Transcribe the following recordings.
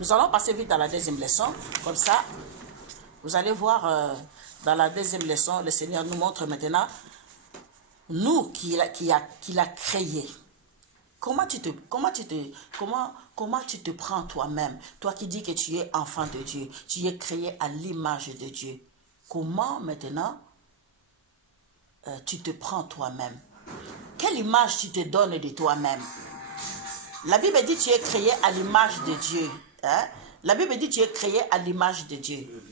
Nous allons passer vite à la deuxième leçon. Comme ça, vous allez voir dans la deuxième leçon, le Seigneur nous montre maintenant, nous qui l'a créé. Comment tu te prends toi-même? Toi qui dis que tu es enfant de Dieu, tu es créé à l'image de Dieu. Comment maintenant tu te prends toi-même? Quelle image tu te donnes de toi-même? La Bible dit que tu es créé à l'image de Dieu. Hein? La Bible dit que tu es créé à l'image de Dieu.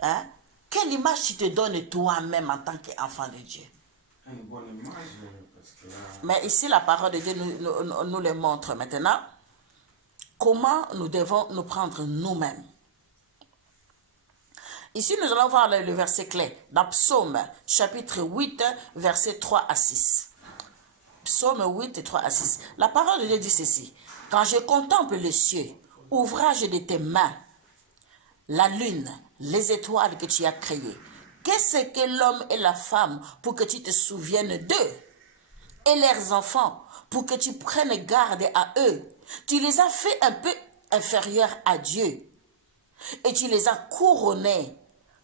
Hein? Quelle image tu te donnes toi-même en tant qu'enfant de Dieu? Une bonne image, parce que là... Mais ici, la parole de Dieu nous le montre maintenant. Comment nous devons nous prendre nous-mêmes. Ici, nous allons voir le verset clé dans Psaume, chapitre 8, versets 3 à 6. Psaume 8, 3 à 6. La parole de Dieu dit ceci. Quand je contemple les cieux, ouvrage de tes mains, la lune, les étoiles que tu as créées, qu'est-ce que l'homme et la femme pour que tu te souviennes d'eux? Et leurs enfants pour que tu prennes garde à eux. Tu les as fait un peu inférieurs à Dieu. Et tu les as couronnés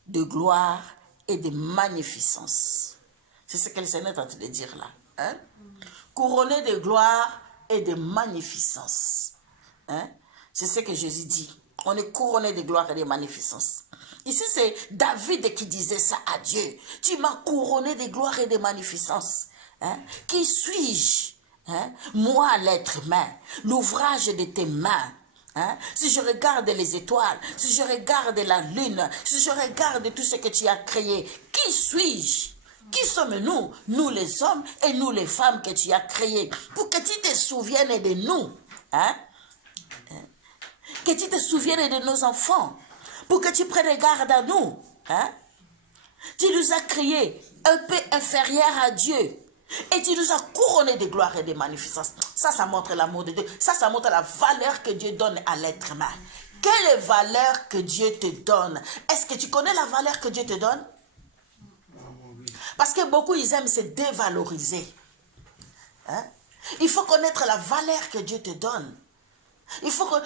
de gloire et de magnificence. C'est ce que le Seigneur est en train de dire là. Hein? Couronnés de gloire et de magnificence. Hein? C'est ce que Jésus dit. On est couronné de gloire et de magnificence. Ici, c'est David qui disait ça à Dieu. Tu m'as couronné de gloire et de magnificence. Hein? Qui suis-je? Hein? Moi, l'être humain, l'ouvrage de tes mains. Hein? Si je regarde les étoiles, si je regarde la lune, si je regarde tout ce que tu as créé, qui suis-je? Qui sommes-nous? Nous les hommes et nous les femmes que tu as créés. Pour que tu te souviennes de nous. Hein? Que tu te souviennes de nos enfants. Pour que tu prennes garde à nous. Hein? Tu nous as créés un peu inférieurs à Dieu. Et tu nous as couronnés de gloire et de magnificence. Ça montre l'amour de Dieu. Ça montre la valeur que Dieu donne à l'être humain. Quelle valeur que Dieu te donne? Est-ce que tu connais la valeur que Dieu te donne? Parce que beaucoup, ils aiment se dévaloriser. Hein? Il faut connaître la valeur que Dieu te donne.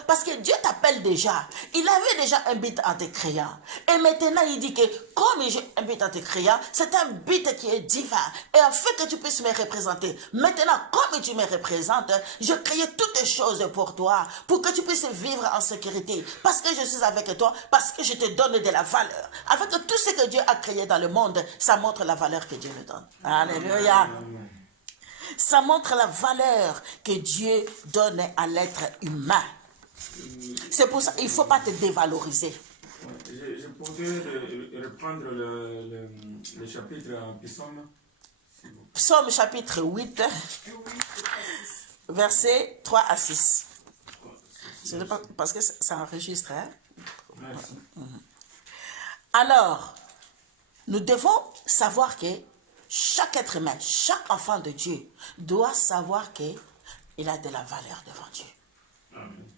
Parce que Dieu t'appelle déjà. Il avait déjà un but en te créant. Et maintenant, il dit que comme j'ai un but en te créant, c'est un but qui est divin. Et afin que tu puisses me représenter. Maintenant, comme tu me représentes, je crée toutes choses pour toi. Pour que tu puisses vivre en sécurité. Parce que je suis avec toi. Parce que je te donne de la valeur. Avec tout ce que Dieu a créé dans le monde, ça montre la valeur que Dieu nous donne. Alléluia. Ça montre la valeur que Dieu donne à l'être humain. C'est pour ça qu'il ne faut pas te dévaloriser. Je pourrais reprendre le chapitre en Psaume. Psaume chapitre 8, versets 3 à 6. Parce que ça enregistre. Hein? Merci. Alors, nous devons savoir que chaque être humain, chaque enfant de Dieu doit savoir qu'il a de la valeur devant Dieu. Amen.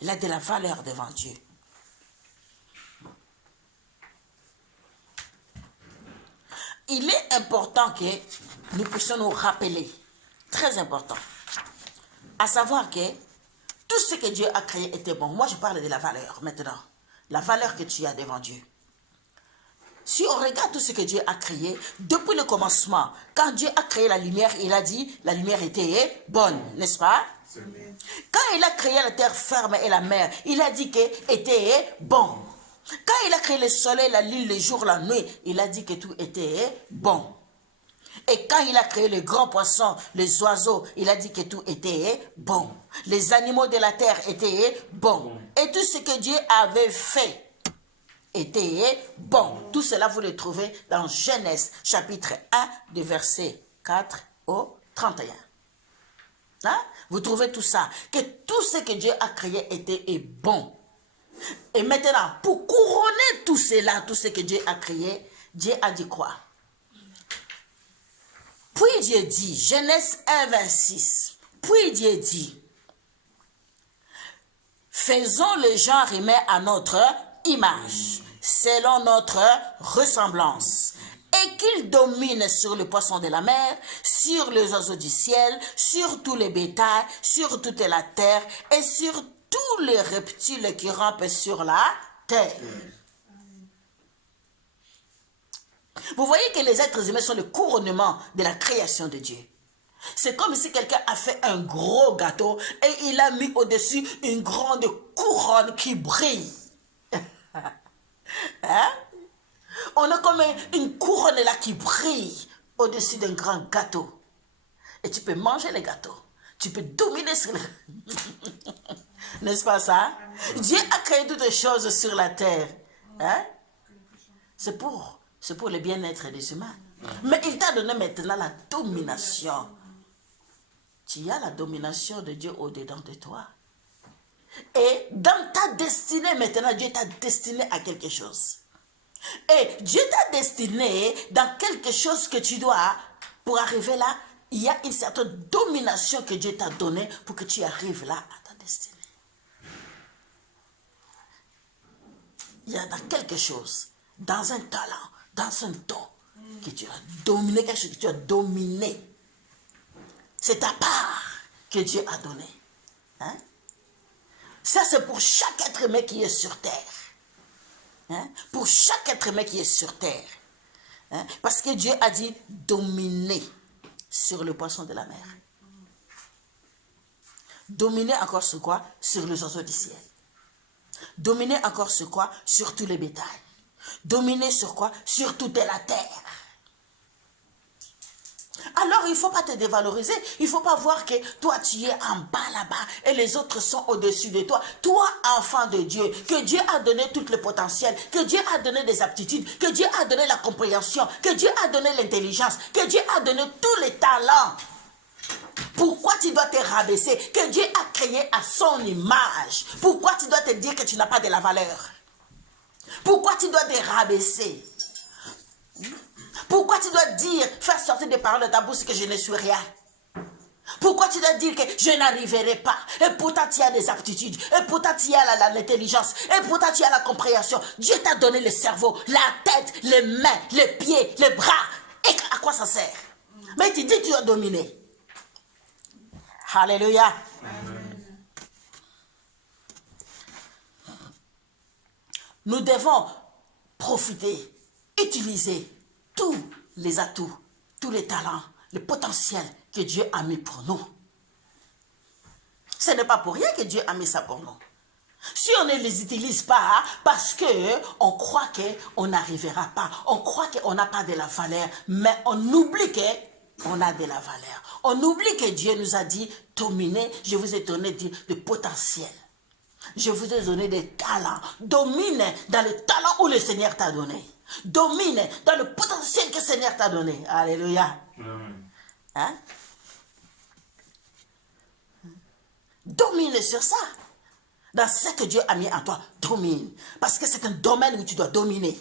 Il a de la valeur devant Dieu. Il est important que nous puissions nous rappeler, très important, à savoir que tout ce que Dieu a créé était bon. Moi, je parle de la valeur maintenant. La valeur que tu as devant Dieu. Si on regarde tout ce que Dieu a créé, depuis le commencement, quand Dieu a créé la lumière, il a dit la lumière était bonne, n'est-ce pas? Quand il a créé la terre ferme et la mer, il a dit qu'elle était bon. Quand il a créé le soleil, la lune, le jour, la nuit, il a dit que tout était bon. Et quand il a créé les grands poissons, les oiseaux, il a dit que tout était bon. Les animaux de la terre étaient bons. Et tout ce que Dieu avait fait était bon. Tout cela, vous le trouvez dans Genèse, chapitre 1, de verset 4 au 31. Hein? Vous trouvez tout ça. Que tout ce que Dieu a créé était bon. Et maintenant, pour couronner tout cela, tout ce que Dieu a créé, Dieu a dit quoi? Puis Dieu dit, Genèse 1, 26, puis Dieu dit, faisons le genre humain à notre image, selon notre ressemblance, et qu'il domine sur le poisson de la mer, sur les oiseaux du ciel, sur tous les bétails, sur toute la terre, et sur tous tous les reptiles qui rampent sur la terre. Vous voyez que les êtres humains sont le couronnement de la création de Dieu. C'est comme si quelqu'un a fait un gros gâteau et il a mis au-dessus une grande couronne qui brille. Hein? On a comme une couronne là qui brille au-dessus d'un grand gâteau. Et tu peux manger les gâteaux. Tu peux dominer sur le... N'est-ce pas ça? Dieu a créé toutes les choses sur la terre. Hein? C'est pour le bien-être des humains. Mais il t'a donné maintenant la domination. Tu as la domination de Dieu au-dedans de toi. Et dans ta destinée, maintenant, Dieu t'a destiné à quelque chose. Et Dieu t'a destiné dans quelque chose que tu dois, pour arriver là, il y a une certaine domination que Dieu t'a donnée pour que tu arrives là à ta destinée. Il y a dans quelque chose, dans un talent, dans un don, que tu as dominé, quelque chose que tu as dominé. C'est ta part que Dieu a donnée. Hein? Ça, c'est pour chaque être humain qui est sur terre. Hein? Pour chaque être humain qui est sur terre. Hein? Parce que Dieu a dit dominer sur le poisson de la mer. Dominer encore sur quoi? Sur les oiseaux du ciel. Dominer encore sur quoi? Sur tous les bétails. Dominer sur quoi? Sur toute la terre. Alors, il ne faut pas te dévaloriser. Il ne faut pas voir que toi, tu es en bas là-bas et les autres sont au-dessus de toi. Toi, enfant de Dieu, que Dieu a donné tout le potentiel, que Dieu a donné des aptitudes, que Dieu a donné la compréhension, que Dieu a donné l'intelligence, que Dieu a donné tous les talents. Pourquoi tu dois te rabaisser? Que Dieu a créé à son image. Pourquoi tu dois te dire que tu n'as pas de la valeur? Pourquoi tu dois te rabaisser? Pourquoi tu dois dire, faire sortir des paroles de ta bouche que je ne suis rien? Pourquoi tu dois dire que je n'arriverai pas? Et pourtant tu as des aptitudes, et pourtant tu as l'intelligence, et pourtant tu as la compréhension. Dieu t'a donné le cerveau, la tête, les mains, les pieds, les bras. Et à quoi ça sert? Mais tu dis que tu as dominé. Alléluia. Nous devons profiter, utiliser tous les atouts, tous les talents, le potentiel que Dieu a mis pour nous. Ce n'est pas pour rien que Dieu a mis ça pour nous. Si on ne les utilise pas parce qu'on croit qu'on n'arrivera pas, on croit qu'on n'a pas de la valeur, mais on oublie qu'on a de la valeur. On oublie que Dieu nous a dit, dominez, je vous ai donné du potentiel. Je vous ai donné des talents. Domine dans le talent où le Seigneur t'a donné. Domine dans le potentiel que le Seigneur t'a donné. Alléluia. Hein? Domine sur ça. Dans ce que Dieu a mis en toi, domine. Parce que c'est un domaine où tu dois dominer.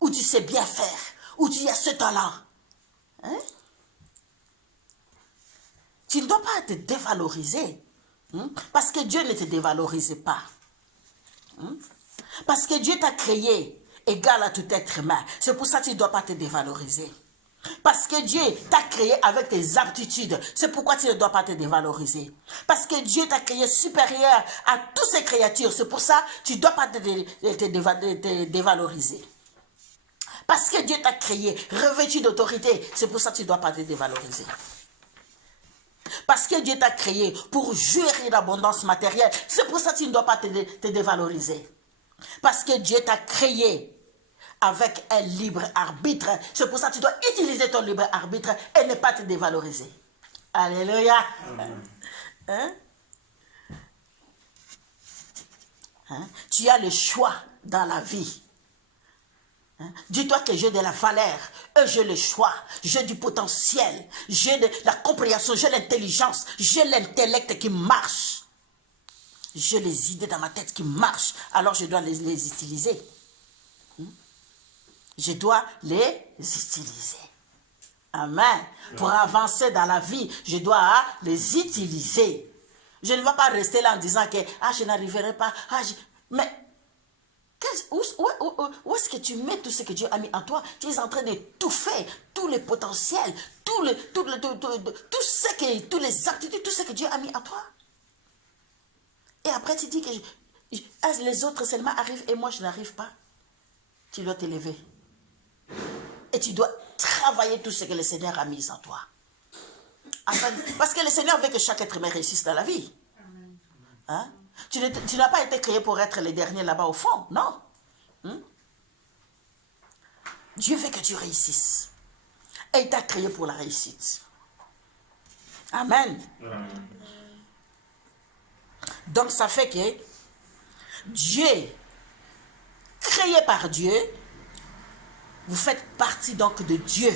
Où tu sais bien faire. Où tu as ce talent. Hein? Tu ne dois pas te dévaloriser. Parce que Dieu ne te dévalorise pas. Parce que Dieu t'a créé égal à tout être humain. C'est pour ça que tu ne dois pas te dévaloriser. Parce que Dieu t'a créé avec tes aptitudes. C'est pourquoi tu ne dois pas te dévaloriser. Parce que Dieu t'a créé supérieur à toutes ces créatures. C'est pour ça que tu ne dois pas te dévaloriser. Parce que Dieu t'a créé revêtu d'autorité. C'est pour ça que tu ne dois pas te dévaloriser. Parce que Dieu t'a créé pour jouir d'abondance matérielle. C'est pour ça que tu ne dois pas te dévaloriser. Parce que Dieu t'a créé avec un libre arbitre. C'est pour ça que tu dois utiliser ton libre arbitre et ne pas te dévaloriser. Alléluia. Hein? Hein? Tu as le choix dans la vie. Hein? Dis-toi que j'ai de la valeur, j'ai le choix, j'ai du potentiel, j'ai de la compréhension, j'ai l'intelligence, j'ai l'intellect qui marche. J'ai les idées dans ma tête qui marchent, alors je dois les utiliser. Je dois les utiliser. Amen. Pour avancer dans la vie, je dois les utiliser. Je ne vais pas rester là en disant que je n'arriverai pas. Mais où est-ce que tu mets tout ce que Dieu a mis en toi? Tu es en train de tout faire, tous les potentiels, toutes les aptitudes, tout ce que Dieu a mis en toi. Et après, tu dis que les autres seulement arrivent et moi, je n'arrive pas. Tu dois t'élever. Et tu dois travailler tout ce que le Seigneur a mis en toi. Parce que le Seigneur veut que chaque être humain réussisse dans la vie. Hein? Tu n'as pas été créé pour être le dernier là-bas au fond, non. Dieu veut que tu réussisses. Et il t'a créé pour la réussite. Amen. Donc ça fait que Dieu, créé par Dieu, vous faites partie donc de Dieu.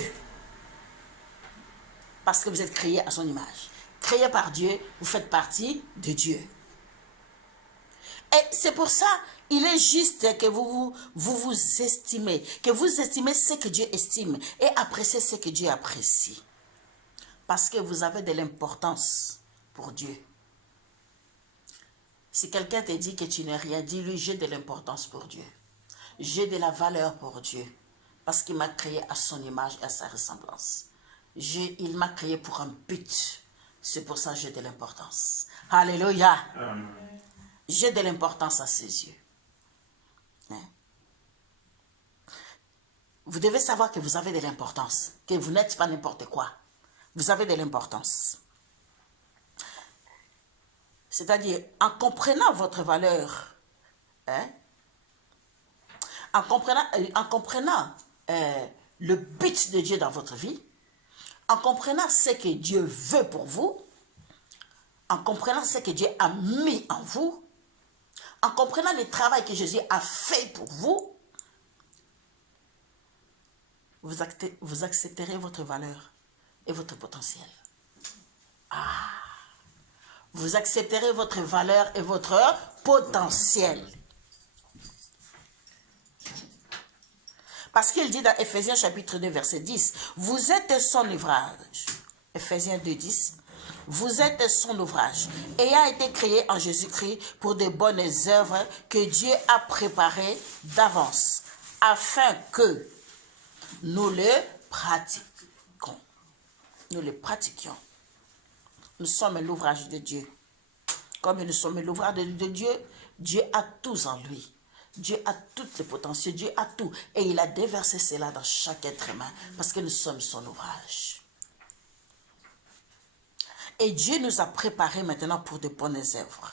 Parce que vous êtes créé à son image. Créé par Dieu, vous faites partie de Dieu. Et c'est pour ça, il est juste que vous estimez, que vous estimez ce que Dieu estime et appréciez ce que Dieu apprécie. Parce que vous avez de l'importance pour Dieu. Si quelqu'un te dit que tu n'es rien, dis-lui, j'ai de l'importance pour Dieu. J'ai de la valeur pour Dieu. Parce qu'il m'a créé à son image et à sa ressemblance. Il m'a créé pour un but. C'est pour ça que j'ai de l'importance. Alléluia. J'ai de l'importance à ses yeux. Vous devez savoir que vous avez de l'importance. Que vous n'êtes pas n'importe quoi. Vous avez de l'importance. C'est-à-dire, en comprenant votre valeur, en comprenant le but de Dieu dans votre vie, en comprenant ce que Dieu veut pour vous, en comprenant ce que Dieu a mis en vous, en comprenant le travail que Jésus a fait pour vous, vous accepterez votre valeur et votre potentiel. Vous accepterez votre valeur et votre potentiel. Parce qu'il dit dans Ephésiens chapitre 2 verset 10, vous êtes son ouvrage. Ephésiens 2, 10. Vous êtes son ouvrage, ayant été créé en Jésus-Christ pour de bonnes œuvres que Dieu a préparées d'avance, afin que nous les pratiquions. Nous les pratiquions. Nous sommes l'ouvrage de Dieu. Comme nous sommes l'ouvrage de Dieu, Dieu a tout en lui. Dieu a tout le potentiel, Dieu a tout. Et il a déversé cela dans chaque être humain, parce que nous sommes son ouvrage. Et Dieu nous a préparés maintenant pour de bonnes œuvres,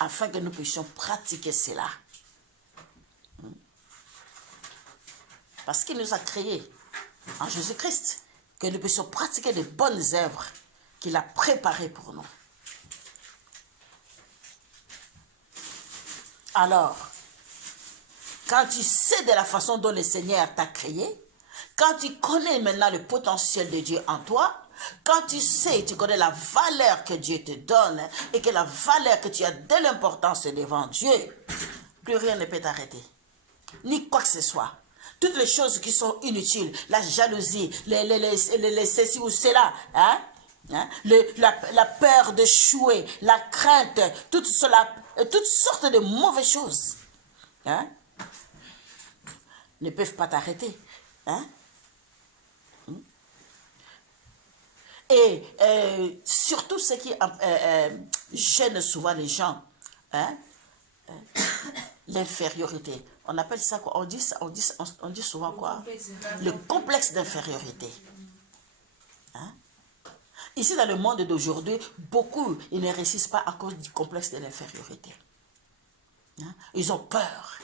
afin que nous puissions pratiquer cela. Parce qu'il nous a créés en Jésus-Christ, que nous puissions pratiquer de bonnes œuvres qu'il a préparées pour nous. Alors, quand tu sais de la façon dont le Seigneur t'a créé, quand tu connais maintenant le potentiel de Dieu en toi, quand tu sais, tu connais la valeur que Dieu te donne et que la valeur que tu as de l'importance devant Dieu, plus rien ne peut t'arrêter. Ni quoi que ce soit. Toutes les choses qui sont inutiles, la jalousie, les ceci ou cela, la peur d'échouer, la crainte, toutes sortes de mauvaises choses ne peuvent pas t'arrêter. Et surtout ce qui gêne souvent les gens, l'infériorité. On appelle ça quoi? On dit souvent quoi? Le complexe d'infériorité. Ici, dans le monde d'aujourd'hui, beaucoup, ils ne réussissent pas à cause du complexe de l'infériorité. Ils ont peur.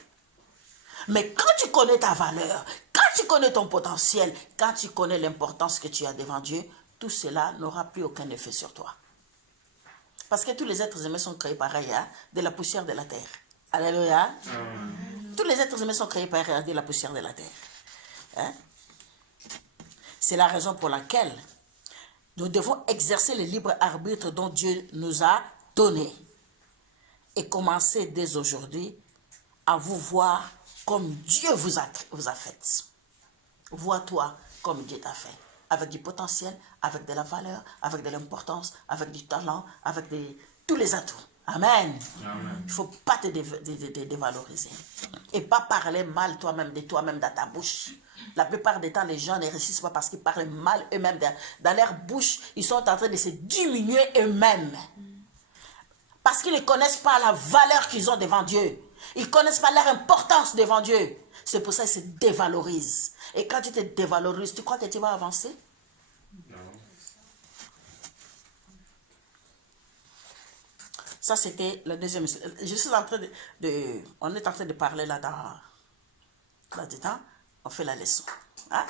Mais quand tu connais ta valeur, quand tu connais ton potentiel, quand tu connais l'importance que tu as devant Dieu, tout cela n'aura plus aucun effet sur toi. Parce que tous les êtres humains sont créés pareil, de la poussière de la terre. Alléluia. Tous les êtres humains sont créés pareil, de la poussière de la terre. C'est la raison pour laquelle nous devons exercer le libre arbitre dont Dieu nous a donné. Et commencer dès aujourd'hui à vous voir comme Dieu vous a fait. Vois-toi comme Dieu t'a fait. Avec du potentiel, avec de la valeur, avec de l'importance, avec du talent, avec tous les atouts. Amen. Amen. Il ne faut pas te dévaloriser. Et pas parler mal toi-même de toi-même dans ta bouche. La plupart des temps, les gens ne réussissent pas parce qu'ils parlent mal eux-mêmes. Dans leur bouche, ils sont en train de se diminuer eux-mêmes. Parce qu'ils ne connaissent pas la valeur qu'ils ont devant Dieu. Ils ne connaissent pas leur importance devant Dieu. C'est pour ça qu'ils se dévalorisent. Et quand tu te dévalorises, tu crois que tu vas avancer? Non. Ça, c'était le deuxième. Je suis en train on est en train de parler là-dedans. On fait la leçon. Hein?